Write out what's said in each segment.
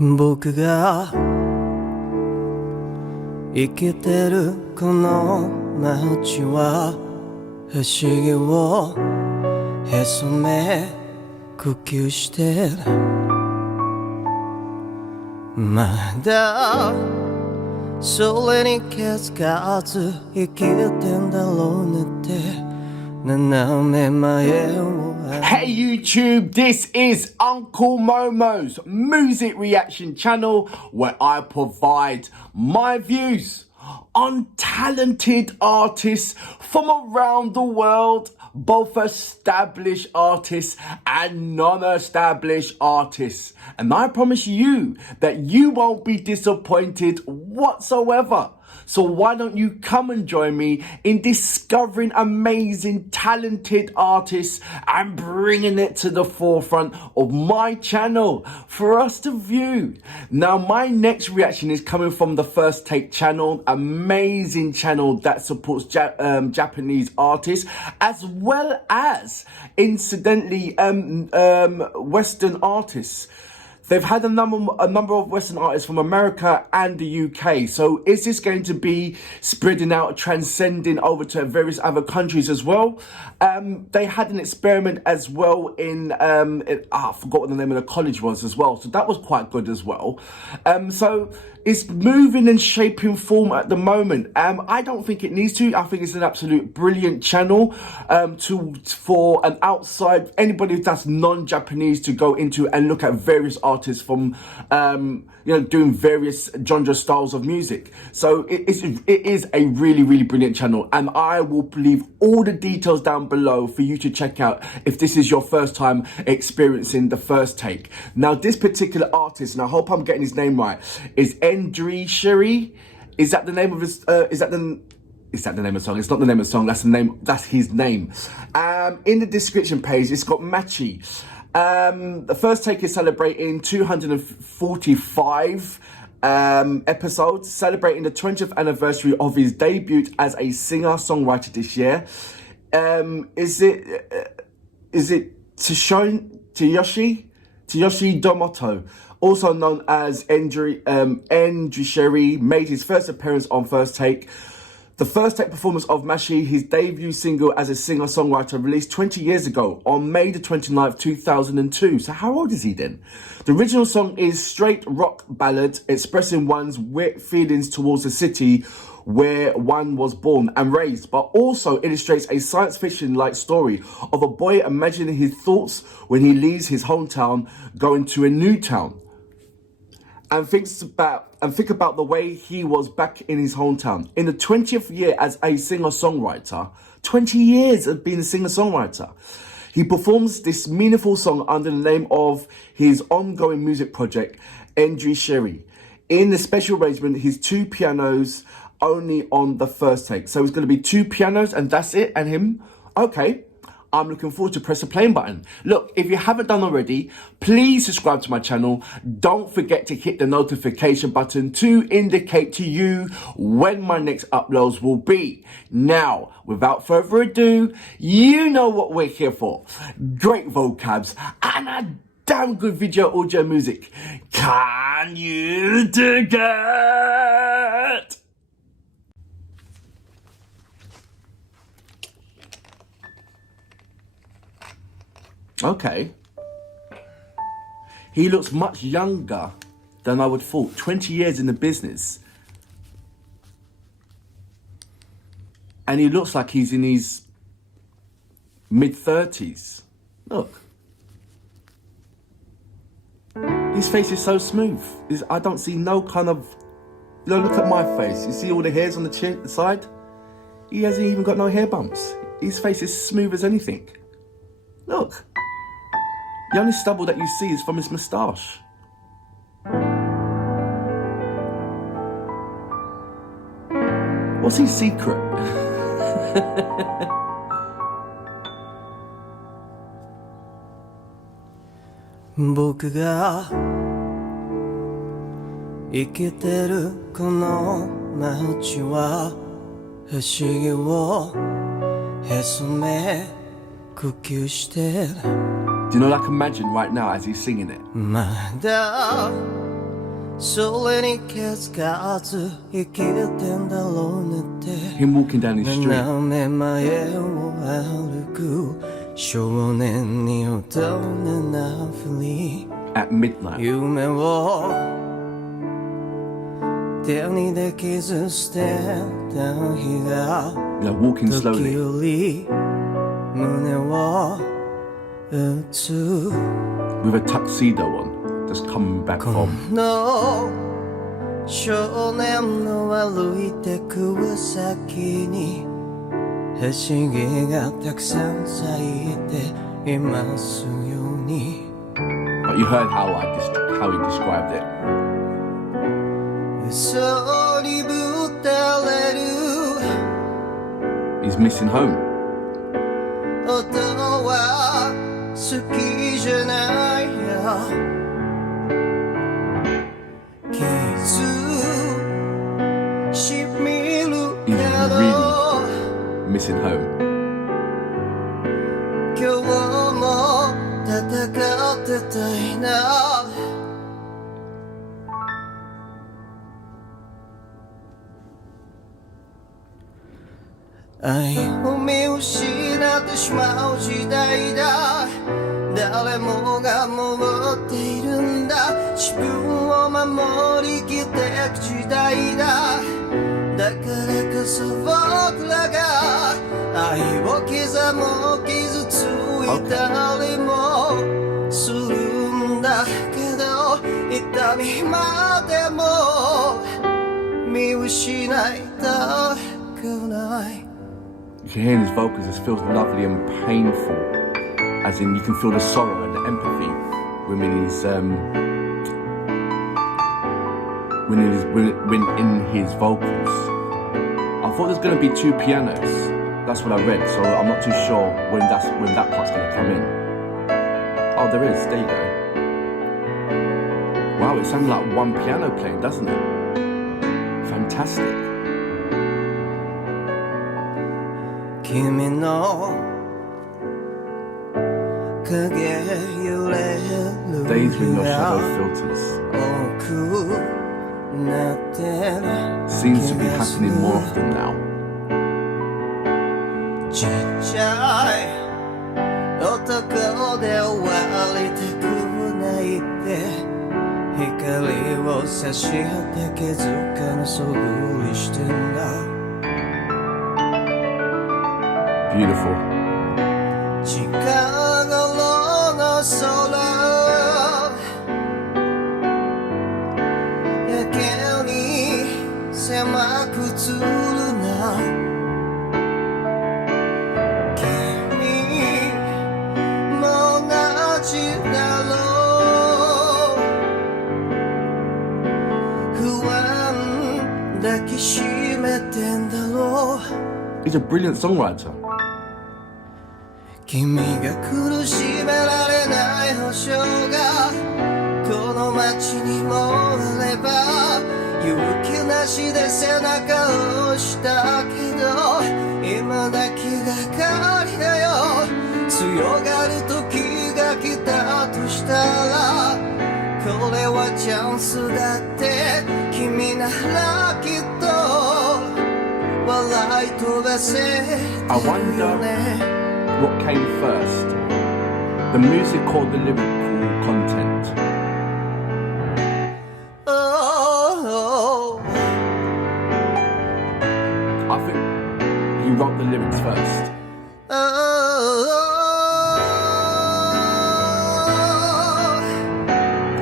僕が生きてるこの街は不思議を潜め呼吸してるまだそれに気づかず生きてんだろうねって斜め前を Hey YouTube, this is Uncle Momo's music reaction channel where I provide my views on talented artists from around the world, both established artists and non-established artists. And I promise you that you won't be disappointed whatsoever. So why don't you come and join me in discovering amazing, talented artists and bringing it to the forefront of my channel for us to view. Now, my next reaction is coming from the First Take channel, amazing channel that supports Japanese artists, as well as, incidentally, Western artists. They've had a number of Western artists from America and the UK. So is this going to be spreading out, transcending over to various other countries as well? They had an experiment as well in, I forgot what the name of the college was as well. So that was quite good as well. So it's moving and shaping form at the moment. I don't think it needs to. I think it's an absolute brilliant channel for an outside, anybody that's non-Japanese to go into and look at various artists from doing various genre styles of music. So it is a really brilliant channel, and I will leave all the details down below for you to check out if this is your first time experiencing the First Take. Now, this particular artist, and I hope I'm getting his name right, is ENDRECHERI. Is that the name of his is that the name of the song? It's not the name of the song, that's the name, that's his name. In the description page, it's got Machi. The First Take is celebrating 245 episodes, celebrating the 20th anniversary of his debut as a singer-songwriter this year. Is it Tsuyoshi Domoto, also known as ENDRECHERI, made his first appearance on First Take. The First Take performance of Machi, his debut single as a singer-songwriter, released 20 years ago on May the 29th, 2002. So how old is he then? The original song is straight rock ballad, expressing one's weird feelings towards the city where one was born and raised, but also illustrates a science fiction-like story of a boy imagining his thoughts when he leaves his hometown, going to a new town. And think about the way he was back in his hometown. In the 20th year as a singer-songwriter, 20 years of being a singer-songwriter, he performs this meaningful song under the name of his ongoing music project, ENDRECHERI. In the special arrangement, his two pianos only on the First Take. So it's going to be two pianos and that's it, and him. Okay. I'm looking forward to press the play button. Look, if you haven't done already, please subscribe to my channel. Don't forget to hit the notification button to indicate to you when my next uploads will be. Now, without further ado, you know what we're here for. Great vocabs and a damn good video audio music. Can you dig it? Okay. He looks much younger than I would thought. 20 years in the business. And he looks like he's in his mid-30s. Look. His face is so smooth. I don't see no kind of... look at my face. You see all the hairs on the chin, the side? He hasn't even got no hair bumps. His face is smooth as anything. Look. The only stubble that you see is from his moustache. What's his secret?僕が生きてるこの街は不思議を潜め呼吸してる Do you know what I can imagine right now as he's singing it? まだそれに気づかず生きてんだろうねって Him walking down his street 斜め前を歩く少年に大人なふり at midnight. 夢を手にできず捨てた日が Walking 時 slowly. 折胸を打つ With a tuxedo on. Just coming back こ from. の少年の歩いてく先に不思議がたくさん咲いていますように But you heard how he described it. 嘘にぶたれる He's missing home. 音は好きじゃないよ傷しみるけ He's ど really missing home. 今日も戦ってたいな愛を見失ってしまう時代だ誰もが持っているんだ自分を守りきっていく時代だだからこそ僕らが愛を刻む傷ついたりもするんだけど痛みまでも見失いたくない You can hear in his vocals, this feels lovely and painful. As in, you can feel the sorrow and the empathy when in his vocals. I thought there's going to be two pianos. That's what I read, so I'm not too sure when that part's going to come in. Oh, there is. There you go. Wow, it sounded like one piano playing, doesn't it? Fantastic. 君の影揺れる Days with 日 no が shadow filters. 多くなってる Seems to be happening more often now. ちっちゃい男で終わりたくないって光を差して気づかぬそぶりしてんだ Beautiful. 近頃の空やけに狭く映るな君も同じだろう不安抱きしめてんだろう He's a brilliant songwriter. 君が苦しめられない保証がこの街にもあれば勇気なしで背中を押したけど今だけがかりだよ強がる時が来たとしたらこれはチャンスだって君ならきっと笑い飛ばせるよね What came first? The music or the lyrical content? Oh, I think he wrote the lyrics first.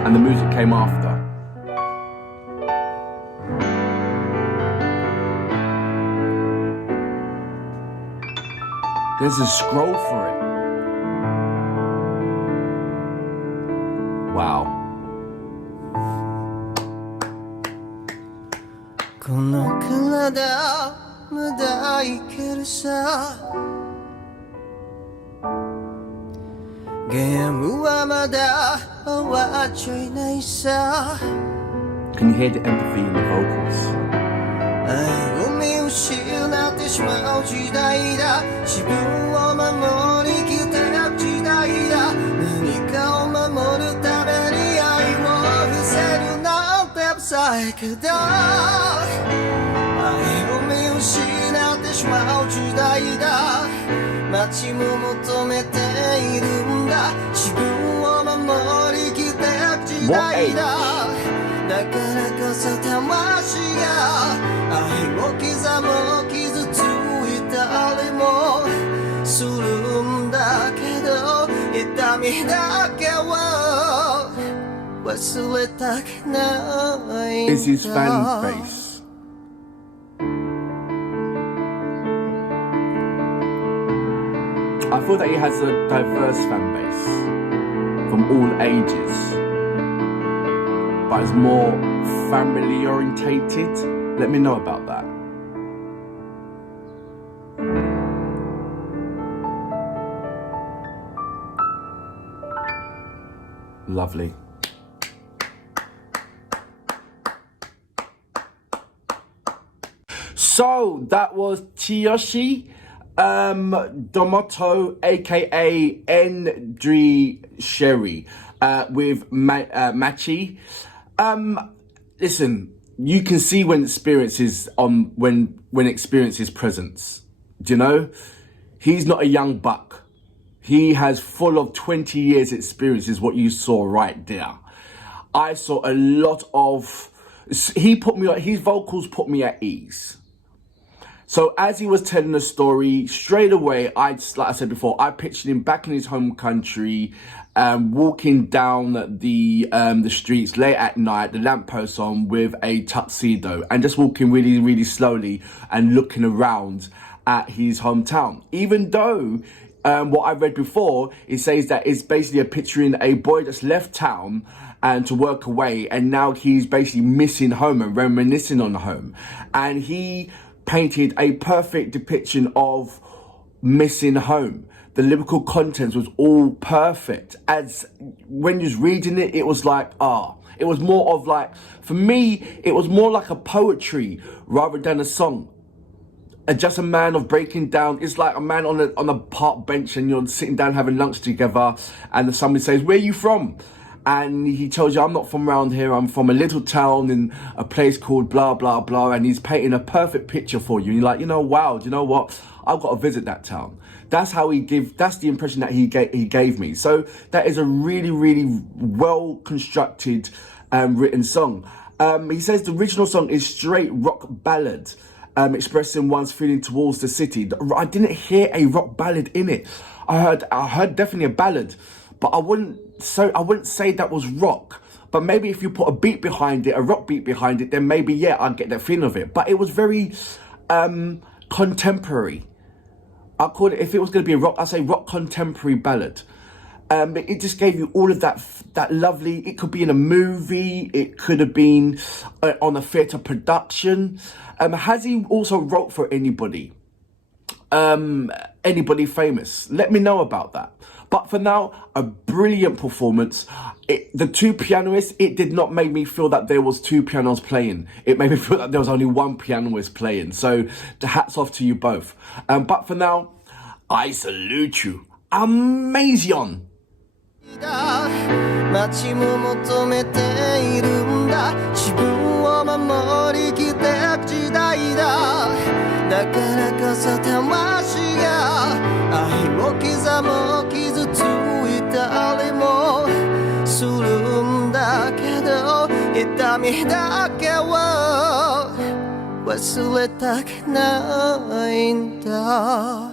And the music came after. There's a scroll for it. Wow. この体まだいけるさゲームはまだ終わっちゃいないさ Can you hear the empathy in the vocals? 愛を見失ってしまう時代だ自分を守りきってやく時代だ何かを守るために愛を伏せるなんてさえけど愛を見失ってしまう時代だ街も求めているんだ自分を守りきって時代だだからこそ魂が愛を刻む傷ついたりもするんだけど痛みだけは忘れたくないんだ Is his fan base. I feel that he has a diverse fan base from all ages, but is more family orientated. Let me know about that. Lovely. So that was Tsuyoshi Domoto, aka ENDRECHERI, with Machi. Listen, you can see when experience is when experience is presence. Do you know? He's not a young buck. He has full of 20 years experience is what you saw right there. I saw a lot of, his vocals put me at ease. So as he was telling the story, straight away, like I said before, I pictured him back in his home country, walking down the streets late at night, the lampposts on with a tuxedo, and just walking really, really slowly and looking around at his hometown. Even though what I read before, it says that it's basically a picturing a boy that's left town and to work away, and now he's basically missing home and reminiscing on home. And he painted a perfect depiction of missing home. The lyrical content was all perfect. As when you was reading it, it was like, it was more of like, for me, it was more like a poetry rather than a song. Just a man of breaking down. It's like a man on a park bench and you're sitting down having lunch together and somebody says, where are you from? And he tells you, I'm not from around here, I'm from a little town in a place called blah, blah, blah. And he's painting a perfect picture for you. And you're like, wow, do you know what? I've got to visit that town. That's how that's the impression that he gave me. So that is a really, really well constructed written song. He says the original song is straight rock ballad, expressing one's feeling towards the city. I didn't hear a rock ballad in it. I heard definitely a ballad, but I wouldn't say that was rock. But maybe if you put a beat behind it, a rock beat behind it, then maybe, yeah, I'd get that feeling of it. But it was very contemporary. I call it, if it was going to be a rock, I'd say rock contemporary ballad. It just gave you all of that lovely, it could be in a movie, it could have been on a theatre production. Has he also wrote for anybody? Anybody famous? Let me know about that. But for now, a brilliant performance. The two pianists, it did not make me feel that there was two pianos playing. It made me feel that there was only one pianist playing. So the hats off to you both. But for now, I salute you. Amazing. 街も求めているんだ自分を守りきって時代だだからこそ魂が愛を刻む傷ついたりもするんだけど痛みだけは忘れたくないんだ